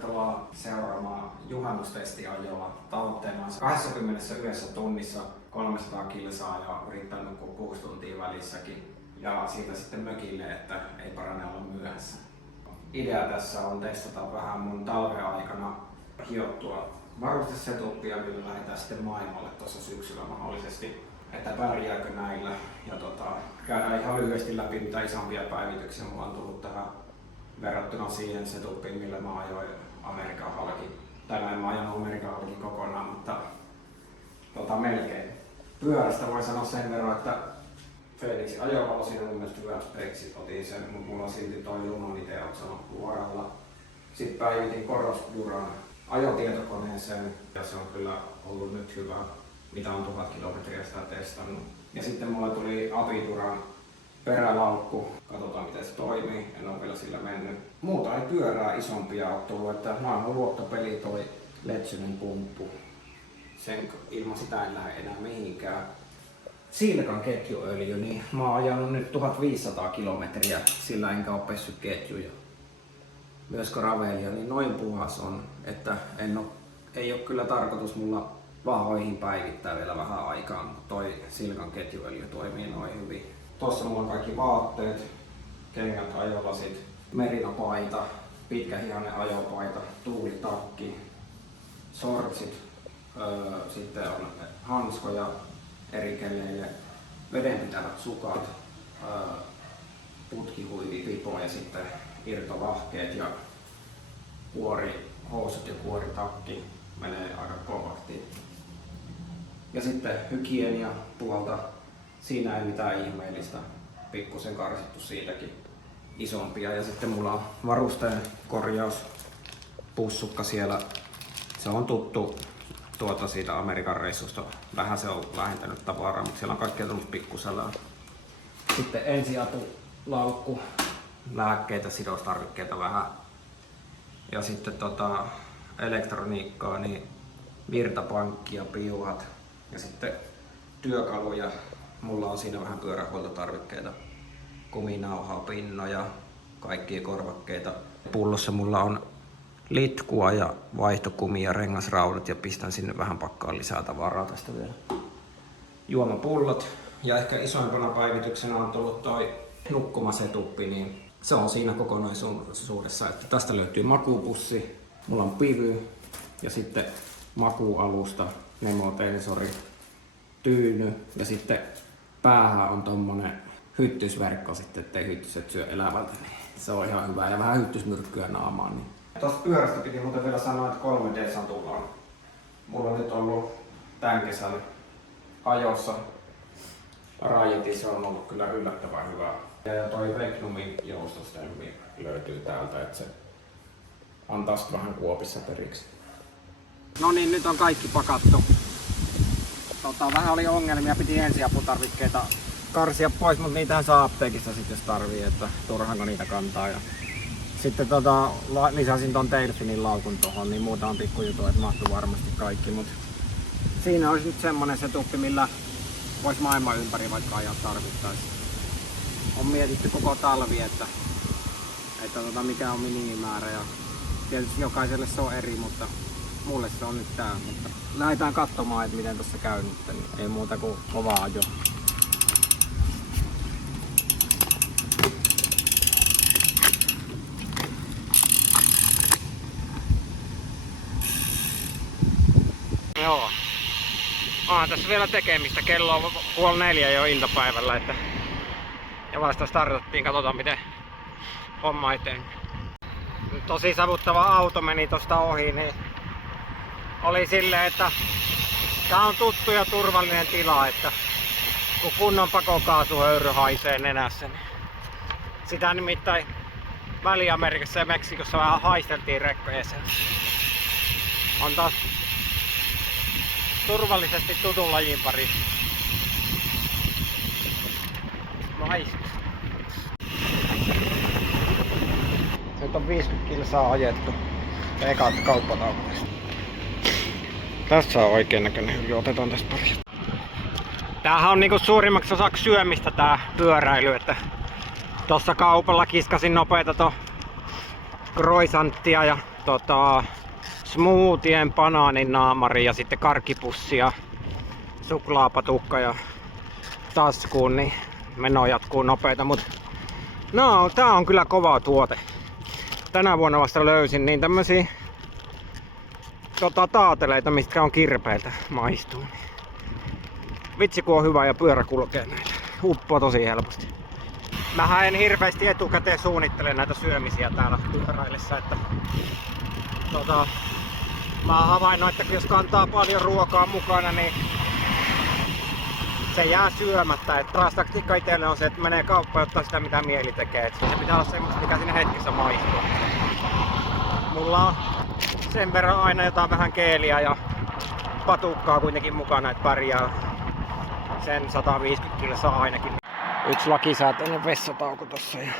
Tervetuloa seuraamaan juhannustestiajoa. Tavoitteena on 21 tunnissa 300 kilsaa ja yrittää nukkua 6 tuntia välissäkin. Ja siitä sitten mökille, että ei parane olla myöhässä. Idea tässä on testata vähän mun talven aikana hiottua varustesetupia, millä lähdetään sitten maailmalle tuossa syksyllä mahdollisesti, että pärjääkö näillä. Ja käydään ihan lyhyesti läpi mitä isompia päivityksiä mulla on tullut tähän verrattuna siihen setupiin, millä mä ajoin Amerikan halki. Tai en mä ajanut Amerikan halki kokonaan, mutta melkein. Pyörästä voi sanoa sen verran, että Felixin ajovalo siinä on mun mielestä hyvät speksit, otin sen, mutta mulla on silti toi Lunon itse otsanut vuoralla. Sitten päivitin Corosduran ajotietokoneeseen ja se on kyllä ollut nyt hyvä, mitä on 1000 kilometriä sitä testannut. Ja sitten mulla tuli Apiduran perälaukku, katsotaan miten se toimii, en ole vielä sillä mennyt. Muuta ei pyörää isompia ole tullut, että maailman luottopeli toi Legendin pumppu. Sen ilman sitä en lähde enää mihinkään. Silkan ketjuöljy, niin mä oon ajanut nyt 1500 kilometriä, sillä enkä oo pessyt ketjuja. Myös gravelia, niin noin puhas on, että ei oo kyllä tarkoitus mulla vahvoihin päivittää vielä vähän aikaa, mutta toi Silkan ketjuöljy toimii noin hyvin. Tuossa mulla on kaikki vaatteet, kengät, ajolasit, merinopaita, pitkähihainen ajopaita, tuulitakki, sortsit, sitten on hanskoja eri keleille, vedenpitävät sukat, putkihuivi, pipo ja sitten irtovahkeet ja kuorihousut ja kuoritakki menee aika kompaktiin. Ja sitten hygienia puolta, siinä ei mitään ihmeellistä, pikkusen karsittu siitäkin isompia. Ja sitten mulla on varusteen korjauspussukka siellä, se on tuttu siitä Amerikan reissusta. Vähän se on vähentänyt tavaraa, mutta siellä on kaikkea tullut pikkusälää. Sitten ensiapulaukku, lääkkeitä, sidostarvikkeita vähän. Ja sitten elektroniikkaa, niin virtapankki ja piuhat. Ja sitten työkaluja. Mulla on siinä vähän pyörähuoltotarvikkeita, kuminauhaa, pinnoja, kaikkia korvakkeita. Pullossa mulla on litkua ja vaihtokumia, rengasraudat ja pistän sinne vähän pakkaan lisää tavaraa tästä vielä. Juomapullot ja ehkä isoimpana päivityksenä on tullut toi nukkumasetuppi, niin se on siinä kokonaisuudessa, että tästä löytyy makuupussi, mulla on pivy ja sitten makuualusta, nemotensori, tyyny ja sitten päähän on tommonen hyttysverkko sitten, ettei hyttyset syö elävältä, niin se on ihan hyvä ja vähän hyttysmyrkkyä naamaan. Niin. Tuosta pyörästä piti muuten vielä sanoa, että 3D-satulla on. Mulla on nyt ollut tämän kesän ajossa rajiti, se on ollut kyllä yllättävän hyvä. Ja toi Vecnumin joustostemmi löytyy täältä, että se antaa sitten vähän kuopissa periksi. No niin, nyt on kaikki pakattu. Vähän oli ongelmia, piti ensiaputarvikkeita karsia pois, mutta niitähän saa apteekista sitten jos tarvii, että turhanko niitä kantaa. Ja sitten lisäsin ton Tailfinin laukun tohon, niin muuta on pikkujutu, että mahtuu varmasti kaikki. Mut siinä olisi nyt semmonen setuppi, millä vois maailman ympäri vaikka ajaa tarvittaessa. On mietitty koko talvi, että mikä on minimimäärä ja tietysti jokaiselle se on eri, mutta mulle se on nyt tää. Mutta lähdetään katsomaan, että miten tässä käy nyt, niin ei muuta kuin kovaa ajo. Joo. Tässä vielä tekemistä. Kello on 3:30 jo iltapäivällä. Ja vasta startattiin. Katsotaan miten homma eteen. Tosi savuttava auto meni tosta ohi. Niin oli silleen, että tää on tuttu ja turvallinen tila. Että kun kunnon pakokaasuhöyry haisee nenässä. Niin sitä nimittäin Väli-Amerikassa ja Meksikossa vähän haisteltiin rekkojen. On taas turvallisesti tutun lajin parissa. Nice. Nyt on 50 kilsaa ajettu. Ekat kauppataukoista. Tässä on oikein näköinen hylly. Otetaan tästä pari. Tämähän on niinku suurimmaksi osaksi syömistä tää pyöräily. Että tossa kaupalla kiskasin nopeeta croissanttia ja smoothien, banaanin naamari ja sitten karkkipussia, suklaapatukka ja taskuun, niin meno jatkuu nopeeta, mutta no, tää on kyllä kova tuote. Tänä vuonna vasta löysin niin tämmösiä taateleita, mitkä on kirpeiltä maistuu. Vitsi kun on hyvä ja pyörä kulkee näitä. Uppoo tosi helposti. Mähän en hirveästi etukäteen suunnittele näitä syömisiä täällä pyöräillessä, että mä oon havainnut, että jos kantaa paljon ruokaa mukana, niin se jää syömättä. Et paras taktiikka itselle on se, että menee kauppaan ja ottaa sitä mitä mieli tekee. Et se pitää olla semmoista, mikä siinä hetkessä maistuu. Mulla on sen verran aina jotain vähän keeliä ja patukkaa kuitenkin mukana, että pärjää sen 150 kilsaa ainakin. Yksi lakisääteinen vessatauko tossa. Ja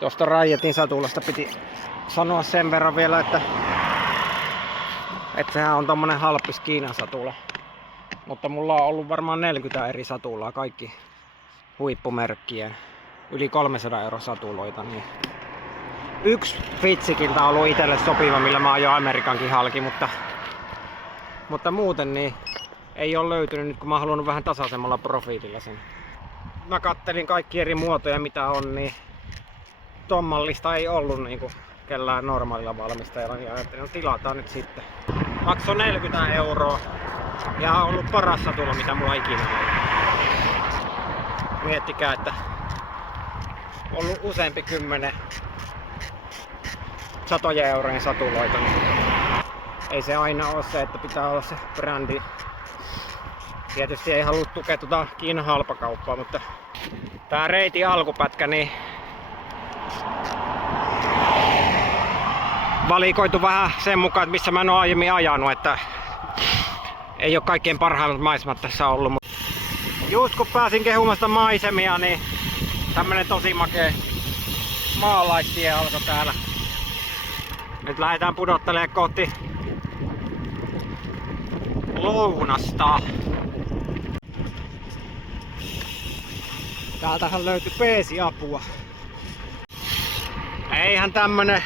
tuosta Riottin satulasta piti sanoa sen verran vielä, että sehän on tommonen halppis Kiinan satula. Mutta mulla on ollut varmaan 40 eri satulaa, kaikki huippumerkkien. Yli 300 € satuloita. Niin yksi Fitsikiltä on ollut itselle sopiva, millä mä ajoin Amerikankin halki, mutta muuten niin ei ole löytynyt nyt, kun mä oon halunnut vähän tasaisemmalla profiililla sen. Mä kattelin kaikki eri muotoja mitä on, niin ton mallista ei ollut niinku kellään normaalilla valmistajalla, niin ajattelin, no tilataan nyt sitten. Maksoi 40 € ja on ollut paras satula mitä mulla ikinä on. Miettikää, että on ollut useampi 10 satojen eurojen satuloita, niin ei se aina ole se, että pitää olla se brändi. Tietysti ei halua tukea Kiinan halpakauppaa, mutta tää reitin alkupätkä niin valikoitu vähän sen mukaan, että missä mä en oo aiemmin ajanut, että ei oo kaikkein parhaimmat maisemat tässä ollut. Just kun pääsin kehumasta maisemia, niin tämmönen tosi makea maalaistie alkoi täällä. Nyt lähdetään pudottelemaan kohti lounasta. Täältähän löytyi peesiapua. Eihän tämmönen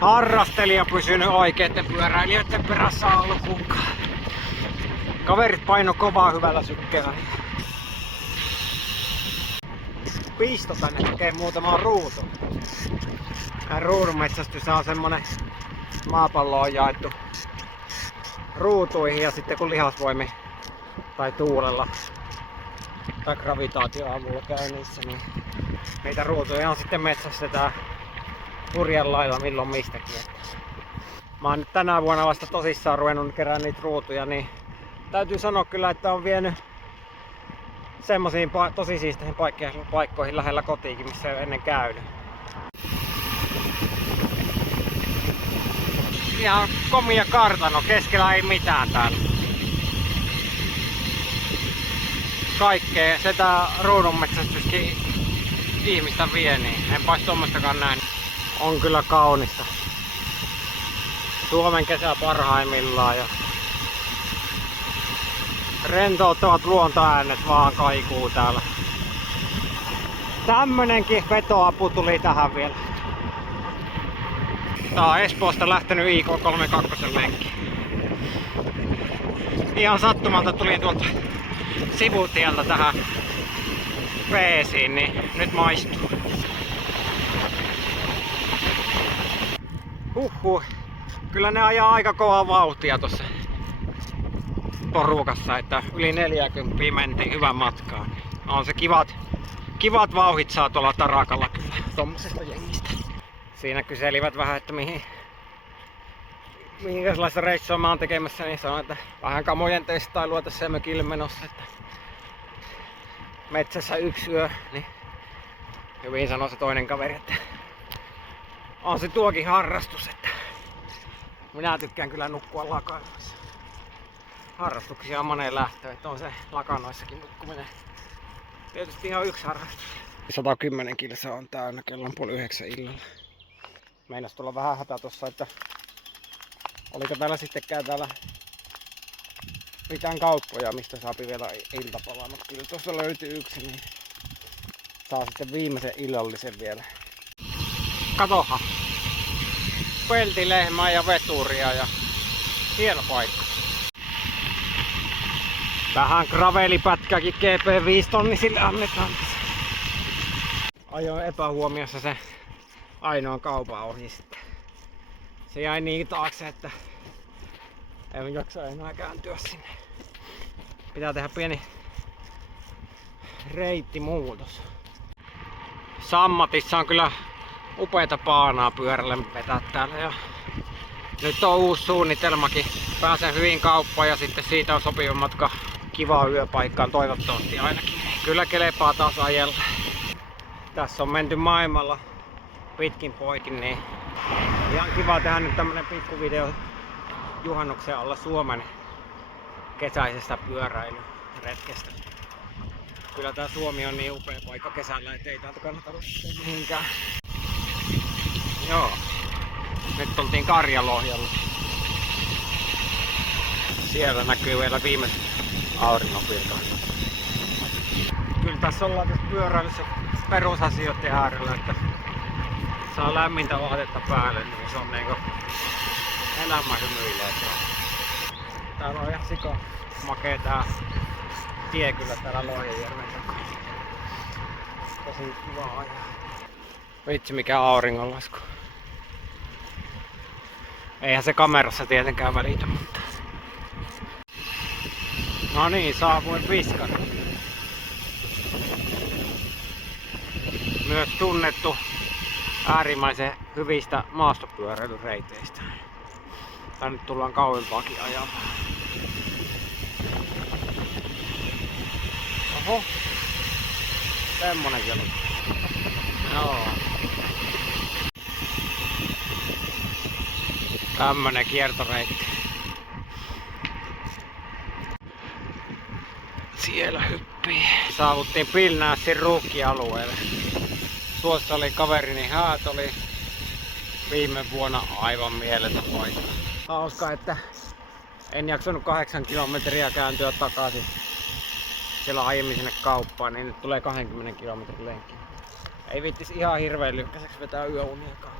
harrastelija pysynyt oikeitten pyöräilijöiden perässä alkuunkaan. Kaverit paino kovaa hyvällä sykkeellä. Pisto tänne tekee muutama ruutu. Tää ruudunmetsästys on semmonen maapallo on jaettu ruutuihin ja sitten kun lihasvoimi tai tuulella tai gravitaatioavulla käy niissä, niin niitä ruutuja on sitten metsästetään hurjan lailla milloin mistäkin. Mä oon nyt tänä vuonna vasta tosissaan ruvennut kerään niitä ruutuja, niin täytyy sanoa kyllä, että on vienyt semmosiin tosi siisteihin paikkoihin lähellä kotiikin, missä ei ole ennen käynyt. Ihan komia kartano, keskellä ei mitään täällä. Kaikkea, se tää ruudunmetsästyskin ihmistä vie, niin enpäs tommostakaan näin. On kyllä kaunista. Suomen kesä parhaimmillaan ja rentouttavat luontoäänet vaan kaikuu täällä. Tämmönenkin vetoapu tuli tähän vielä. Tää on Espoosta lähtenyt IK32 lenkki. Ihan sattumalta tuli tuolta sivutieltä tähän veesiin, niin nyt maistuu. Kyllä ne ajaa aika kovaa vauhtia tossa porukassa, että yli 40 mentiin hyvän matkaan. On se kivat vauhit saa tuolla tarakalla kyllä tommosesta jengistä. Siinä kyselivät vähän, että minkälaista reissua mä oon tekemässä, niin sanoin, että vähän kamojen testailua tässä mökille menossa, että metsässä yksi yö, niin hyvin sanoi se toinen kaveri, että on se tuokin harrastus, että minä tykkään kyllä nukkua lakanoissa. Harrastuksia on moneen lähtöön, että on se lakanoissakin nukkuminen tietysti ihan yksi harrastus. 110 kilsaa on täynnä, kello on 8:30 illalla. Meinas tulla vähän hätä tossa, että oliko täällä sittenkään täällä mitään kauppoja, mistä saapi vielä iltapalaa, mutta kyllä tuossa löytyy yksi, niin saa sitten viimeisen illallisen vielä. Katoha! peltilehmää ja veturia ja hieno paikka. Vähän gravelipätkäkin GP5 tonnisille annetaan. Ajoin epähuomiossa se ainoan kaupan ohi sitten. Se jäi niin taakse, että en jaksa enää kääntyä sinne. Pitää tehdä pieni reittimuutos. Sammatissa on kyllä upeita paanaa pyörälle vetää täällä ja nyt on uusi suunnitelmakin. Pääsen hyvin kauppaan ja sitten siitä on sopiva matka kivaan yöpaikkaan toivottavasti ainakin. Kyllä kelepaa taas ajella. Tässä on menty maailmalla pitkin poikin, niin ihan kiva tehdä nyt tämmönen pikkuvideo juhannuksen alla Suomen kesäisestä pyöräilyretkestä. Kyllä tää Suomi on niin upea paikka kesällä, ettei täältä kannata lähteä mihinkään. Joo. Nyt oltiin Karjalohjalla. Siellä näkyy vielä viimeiset auringonpilkahdukset. Kyllä tässä ollaan tässä pyöräilyssä perusasioiden äärellä, että saa lämmintä vaatetta päälle, niin se on niinku elämä hymyilee. Täällä on ihan sika makee tää tie kyllä täällä Lohjajärven takana. Tosi kiva ajaa. Vitsi mikä auringonlasku. Eihän se kamerassa tietenkään välitä, mutta... No niin, saavuin Piskan. Myös tunnettu äärimmäisen hyvistä maastopyöräilyreiteistä. Tänne tullaan kauempaakin ajamaan. Oho. Semmonenkin on. Joo. Tämmönen kiertoreitti. Siellä hyppii. Saavuttiin Pilnäässin ruukkialueelle. Tuossa oli kaverini häät, oli viime vuonna aivan mieletön paikka. Hauska, että en jaksanut 8 kilometriä kääntyä takaisin siellä aiemmin sinne kauppaan, niin nyt tulee 20 kilometrin lenkki. Ei vittis ihan hirveen lyhkäiseksi vetää yöuniakaan.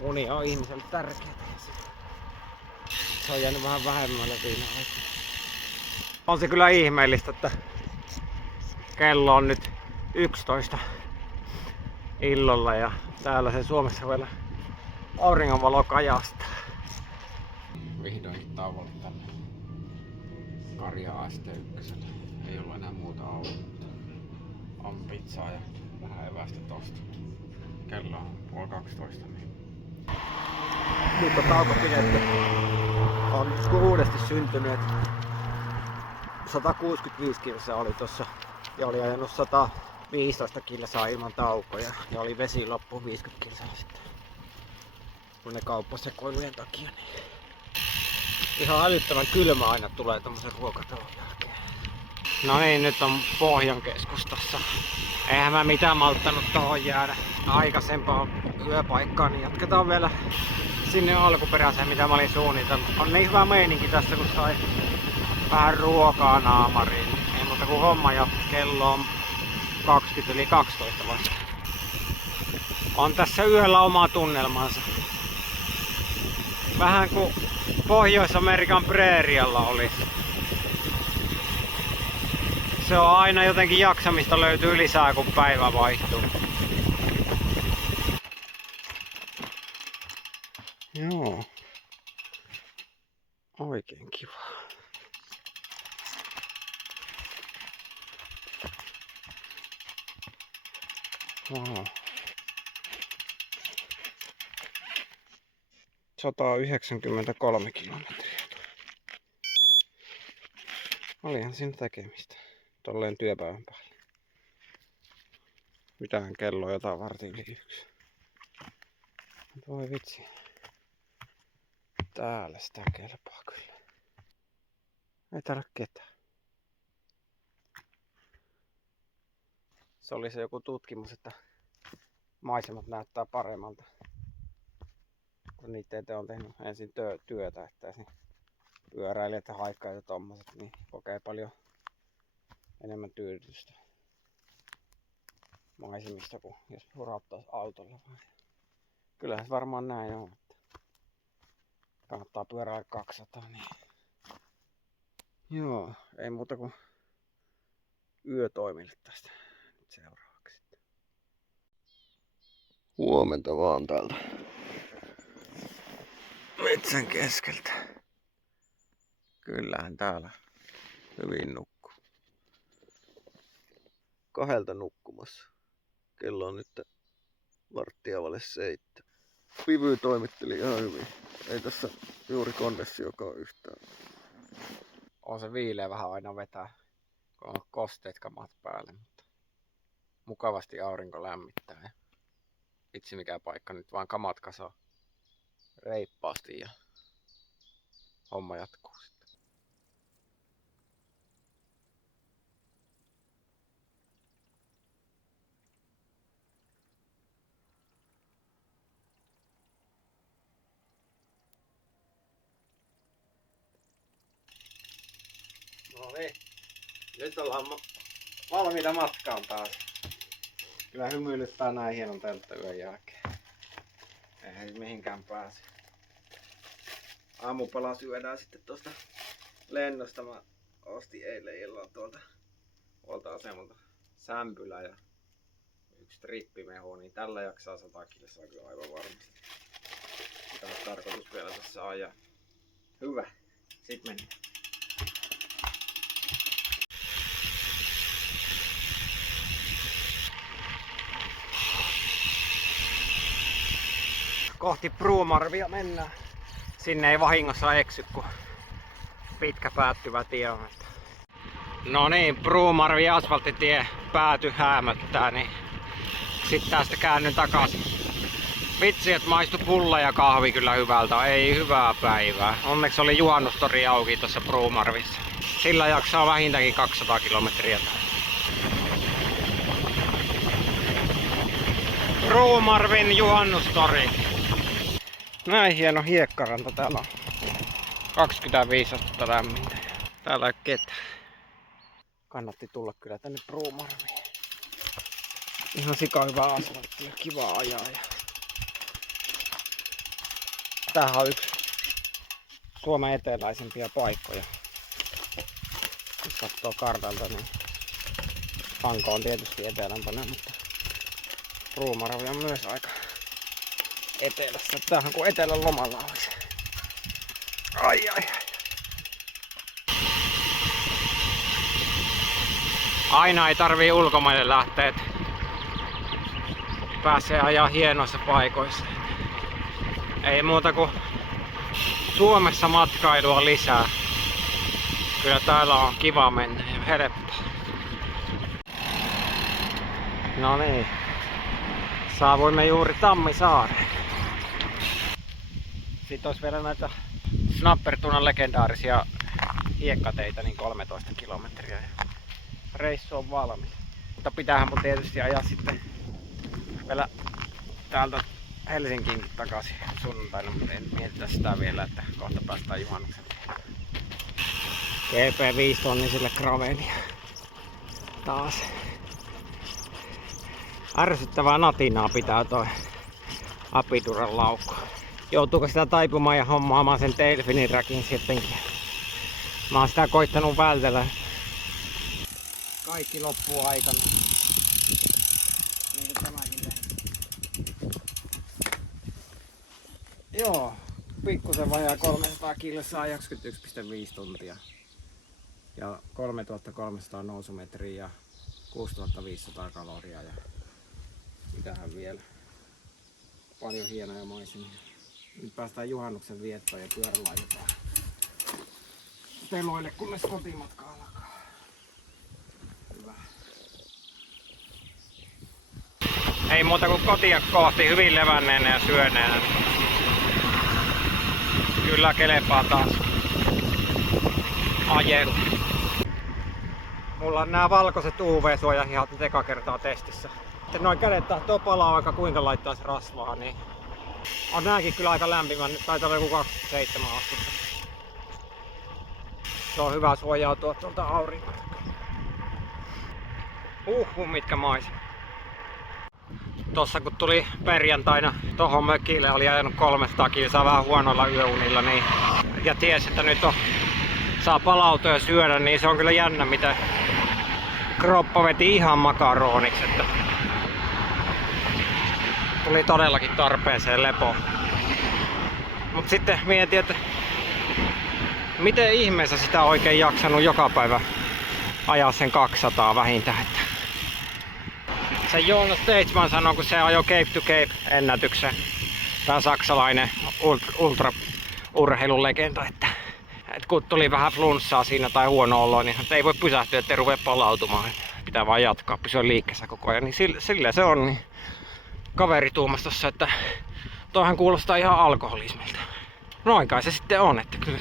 Uni on ihmiselle tärkeää. Se on jäänyt vähän vähemmällä viime aikoina. On se kyllä ihmeellistä, että kello on nyt 11 illalla ja täällä se Suomessa vielä auringonvalo kajastaa. Vihdoin tauolle tänne Karjaa ST1. Ei ollut enää muuta autoa, mutta on pizzaa ja vähän evästä tosta. Kello on 11:30. Niin. Nyt on tauko pidetty. On uudesti syntynyt. 165 kilsaa oli tossa ja oli ajanut 115 kilsaa ilman taukoja ja oli vesi loppu 50 kilsaa sitten. Kun ne kauppasekoilujen takia niin ihan älyttömän kylmä aina tulee tommosen ruokatauon jälkeen. No niin, nyt on Pohjan keskustassa. Eihän mä mitään malttanut tohon jäädä aikaisempaan yöpaikkaan, niin jatketaan vielä sinne alkuperäiseen mitä mä olin suunnitellut. On niin hyvä meininki tässä kun sai vähän ruokaa naamariin. Ei muuta kuin homma ja kello on 20 yli 12 vasta. On tässä yöllä oma tunnelmansa. Vähän kuin Pohjois-Amerikan preerialla olisi. Se on aina jotenkin jaksamista löytyy lisää kun päivä vaihtuu. Joo. Oikein kiva. Wow. 193 kilometriä. Olihan siinä tekemistä. Tolleen työpäivän päälle. Mitähän kello on jotain vartin yli 1. Voi vitsi. Täällä sitä kelpaa kyllä. Ei täällä ketään. Se oli se joku tutkimus, että maisemat näyttää paremmalta. Kun niitä eteen on tehnyt ensin työtä, että pyöräilijät ja haikkajat ja tommoset niin kokee paljon enemmän tyydytystä maisemista kuin jos hurattaisi autolla vain. Kyllä se varmaan näin on. Kannattaa pyörää 200. Niin. Joo, ei muuta kuin yötoimille tästä nyt seuraavaksi. Huomenta vaan täältä metsän keskeltä. Kyllähän täällä hyvin nukkuu. 2 nukkumassa. Kello on nyt 6:45. Pivy toimitteli ihan hyvin. Ei tässä juuri kondenssiokaan yhtään. On se viileä vähän aina vetää, kun on kosteet kamat päälle, mutta mukavasti aurinko lämmittää. Ja vitsi mikä paikka, nyt vaan kamat kasaa reippaasti ja homma jatkuu sitten. No niin, nyt ollaan valmiita matkaan taas. Kyllä hymyilyttää näin hienon telttayön jälkeen. Ei mihinkään pääse. Aamupala syödään sitten tuosta lennosta. Mä ostin eilen illalla tuolta huoltoasemalta sämpylä ja 1 trippimehu, niin tällä jaksaa 100 kilsaa kyllä aivan varmasti. Mitä on tarkoitus vielä tässä ajaa. Hyvä, sit mennään. Kohti Bromarvia mennään. Sinne ei vahingossa eksy, kun pitkä päättyvä tie on. No niin, Bromarvin asfalttitie pääty häämöttää, niin sitten tästä käännyn takaisin. Vitsi, että maistui pulla ja kahvi kyllä hyvältä. Ei hyvää päivää. Onneksi oli juhannustori auki tuossa Bromarvissa. Sillä jaksaa vähintäänkin 200 kilometriä. Bromarvin juhannustori. Näin hieno hiekkaranta täällä on. 25 astetta lämmintä. Täällä ei ole ketään. Kannatti tulla kyllä tänne Bromarviin. Ihan sika hyvä asfaltti ja kiva ajaa. Tämähän on yksi Suomen eteläisimpiä paikkoja. Jos katsoo kartalta, niin Hanko on tietysti etelämpänä, mutta Bromarvi on myös aika etelässä. Tämähän kuin etelän lomalla olisi. Ai. Aina ei tarvii ulkomaille lähteä. Pääsee ajaa hienoissa paikoissa. Ei muuta kuin Suomessa matkailua lisää. Kyllä täällä on kiva mennä ja helppoa. No niin. Saavuimme juuri Tammisaareen. Sitten olisi vielä näitä Snappertunan legendaarisia hiekkateitä, niin 13 kilometriä. Reissu on valmis. Mutta pitäähän mun tietysti ajaa sitten vielä täältä Helsinkiin takaisin sunnuntaina, mutta en mietitä sitä vielä, että kohta päästään juhannuksen. GP 5 tonnisille gravelia. Taas. Ärsyttävää natinaa pitää toi Apiduran laukku. Joutuuko sitä taipumaan ja hommaamaan sen Delfinin räkin sittenkin? Mä oon sitä koittanut vältellä. Kaikki loppuu aikana. Niin kuin tämäkin lehti. Joo, pikkusen vajaa 300 kilsaa, 21,5 tuntia. Ja 3300 nousumetriä ja 6500 kaloria. Ja mitähän vielä. Paljon hienoja maisemia. Nyt päästään juhannuksen viettoon ja pyörällä ajetaan teloille, kunnes kotimatka alkaa. Hyvä. Ei muuta kuin kotia kohti hyvin levänneenä ja syöneenä. Kyllä kelepaa taas ajelu. Mulla on nämä valkoiset UV-suojahihat nyt eka kertaa testissä. Sitten noin kädet tahtoo palaa vaikka kuinka laittaisi rasvaa, niin on nääkin kyllä aika lämpimän. Nyt taitaa olla joku 27 astetta. Se on hyvä suojautua tuolta aurinkolta. Mitkä maisemat. Tossa kun tuli perjantaina tohon mökille, oli ajanut 300 kilsaa vähän huonoilla yöunilla, niin, ja ties, että nyt saa palautua ja syödä, niin se on kyllä jännä, mitä kroppa veti ihan makaroniksi, että tuli todellakin tarpeeseen lepo. Mut sitten mietin, että miten ihmeessä sitä oikein jaksanut joka päivä ajaa sen 200 vähintään. Että se Jonas Steitzman sanoi, kun se ajoi Cape to Cape -ennätyksen. Tää saksalainen ultraurheilulegenda, että kun tuli vähän flunssaa siinä tai huono olo, niin ei voi pysähtyä, ettei ruvea palautumaan. Pitää vaan jatkaa, pysyä liikkeessä koko ajan. Niin sillä se on. Niin kaveri tuumasi tossa, että toihan kuulostaa ihan alkoholismilta. Noin kai se sitten on, että kyllä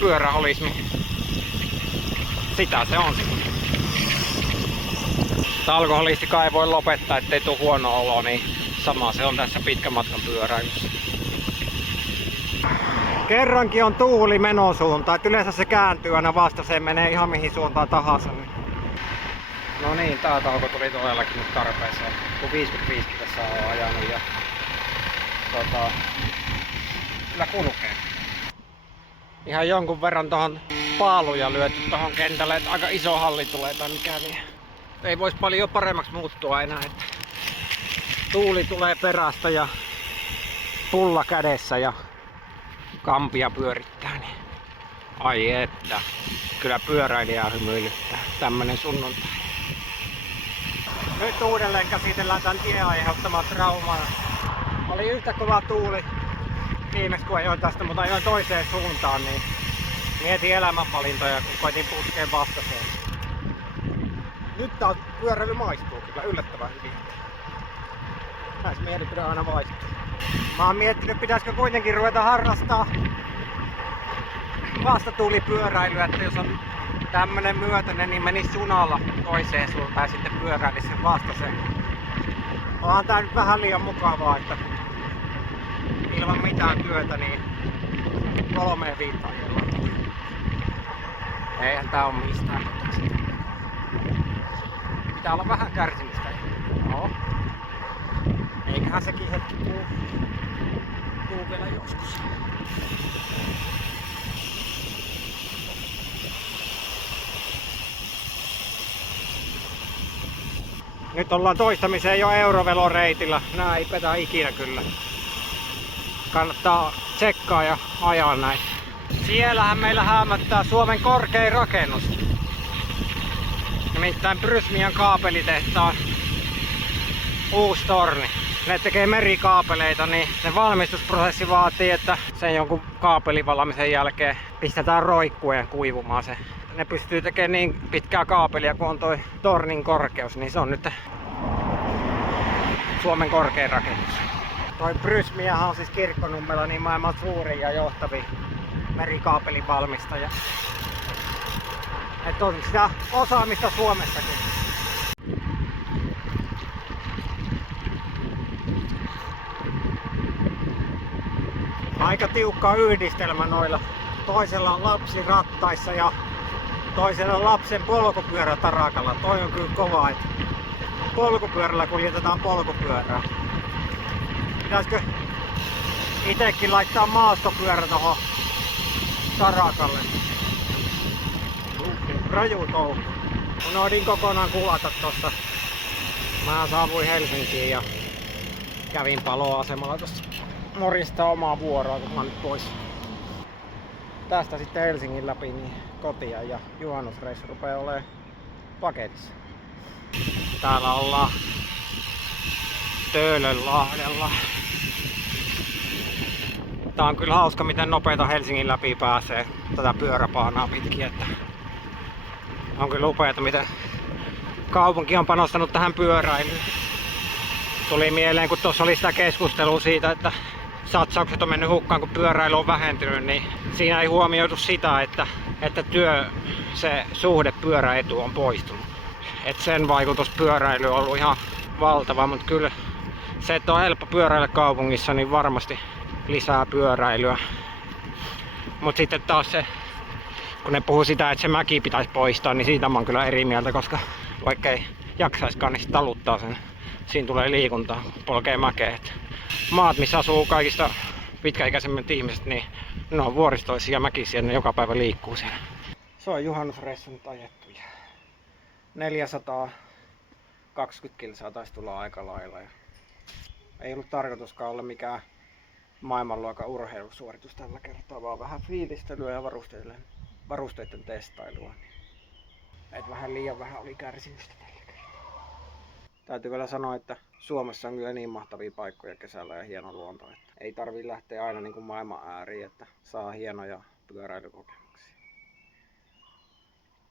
pyöräholismi, sitä se on sitten. Alkoholistikaan ei voi lopettaa, ettei tule huono olo, niin sama se on tässä pitkän matkan pyöräilyssä. Kerrankin on tuuli menosuunta, että yleensä se kääntyy aina vastaseen, menee ihan mihin suuntaan tahansa. No niin, tää tauko tuli todellakin nyt tarpeeseen, kun 55 tässä on ajanut ja kyllä kulkee. Ihan jonkun verran tohon paaluja lyöty tohon kentälle, että aika iso halli tulee tai mikä niin. Ei vois paljon paremmaksi muuttua enää, että tuuli tulee perästä ja pulla kädessä ja kampia pyörittää, niin ai että, kyllä pyöräilijää hymyilyttää tämmönen sunnuntai. Nyt uudelleen käsitellään tän tien aiheuttamaa traumaa. Oli yhtä kova tuuli viimeksi kun ajoin tästä, mutta ajoin toiseen suuntaan, niin mietin elämänvalintoja, kun koitin puskeen vastaseen. Nyt tää pyöräily maistuu kyllä yllättävän hyvin. Näissä mielipide aina vaistuu. Mä oon miettinyt, pitäisikö kuitenkin ruveta harrastaa vastatuulipyöräilyä, että jos on tämmönen myötäinen, niin menis junalla toiseen suuntaan ja sitten pyöräilisi sen vastasen. Onhan tää nyt vähän liian mukavaa, että ilman mitään työtä niin 3 viittaan. Eihän tää oo mistään. Pitää olla vähän kärsimystä. No. Eiköhän sekin hetki tuu vielä joskus. Nyt ollaan toistamiseen jo Euroveloreitillä. Nää ei petä ikinä kyllä. Kannattaa tsekkaa ja ajaa näin. Siellähän meillä häämöttää Suomen korkein rakennus. Nimittäin Prysmian kaapelitehtaan uusi torni. Ne tekee merikaapeleita, niin se valmistusprosessi vaatii, että sen jonkun kaapelivalamisen jälkeen pistetään roikkueen kuivumaan se. Ne pystyy tekemään niin pitkää kaapelia kuin on toi tornin korkeus, niin se on nyt Suomen korkein rakennus. Toi Prysmiahan on siis Kirkkonummella niin maailman suurin ja johtavin merikaapelin valmistaja. Että on sitä osaamista Suomessakin. Aika tiukka yhdistelmä noilla. Toisella on lapsi rattaissa ja toisella lapsen polkupyörätarakalla. Toi on kyllä kova, että polkupyörällä kuljetetaan polkupyörää. Pitäisikö itekin laittaa maastopyörä tohon tarakalle? Raju touhu. Unohdin kokonaan kuvata tossa. Mä saavuin Helsinkiin ja kävin paloasemalla tossa morista omaa vuoroa, kun mä nyt pois. Tästä sitten Helsingin läpi niin kotia ja juhannusreissu rupeaa olemaan paketissa. Täällä ollaan Töölönlahdella. Tää on kyllä hauska, miten nopeita Helsingin läpi pääsee tätä pyöräpaanaa pitkin. Että on kyllä upeata, miten kaupunki on panostanut tähän pyöräilyyn. Tuli mieleen, kun tuossa oli sitä keskustelua siitä, että satsaukset on mennyt hukkaan, kun pyöräily on vähentynyt, niin siinä ei huomioitu sitä, että se suhde pyöräetu on poistunut. Et sen vaikutus pyöräilyyn on ollut ihan valtava, mutta kyllä se, että on helppo pyöräillä kaupungissa, niin varmasti lisää pyöräilyä. Mutta sitten taas se, kun ne puhuu sitä, että se mäki pitäisi poistaa, niin siitä mä oon kyllä eri mieltä, koska vaikka ei jaksaiskaan, niin se taluttaa sen siinä tulee liikuntaa, polkee mäkeet. Maat, missä asuu kaikista pitkäikäisemmät ihmiset, niin ne on vuoristoisia ja mäkisiä, ne joka päivä liikkuu siellä. Se on juhannusreissu nyt ajettu. 420 kilsaa taisi tulla aika lailla. Ja ei ollut tarkoituskaan olla mikään maailmanluokan urheilusuoritus tällä kertaa, vaan vähän fiilistelyä ja varusteiden testailua. Et vähän liian vähän oli kärsimystä tällä kertaa. Täytyy vielä sanoa, että Suomessa on kyllä niin mahtavia paikkoja kesällä ja hieno luonto, että ei tarvii lähteä aina niin kuin maailman ääriin, että saa hienoja pyöräilykokemuksia.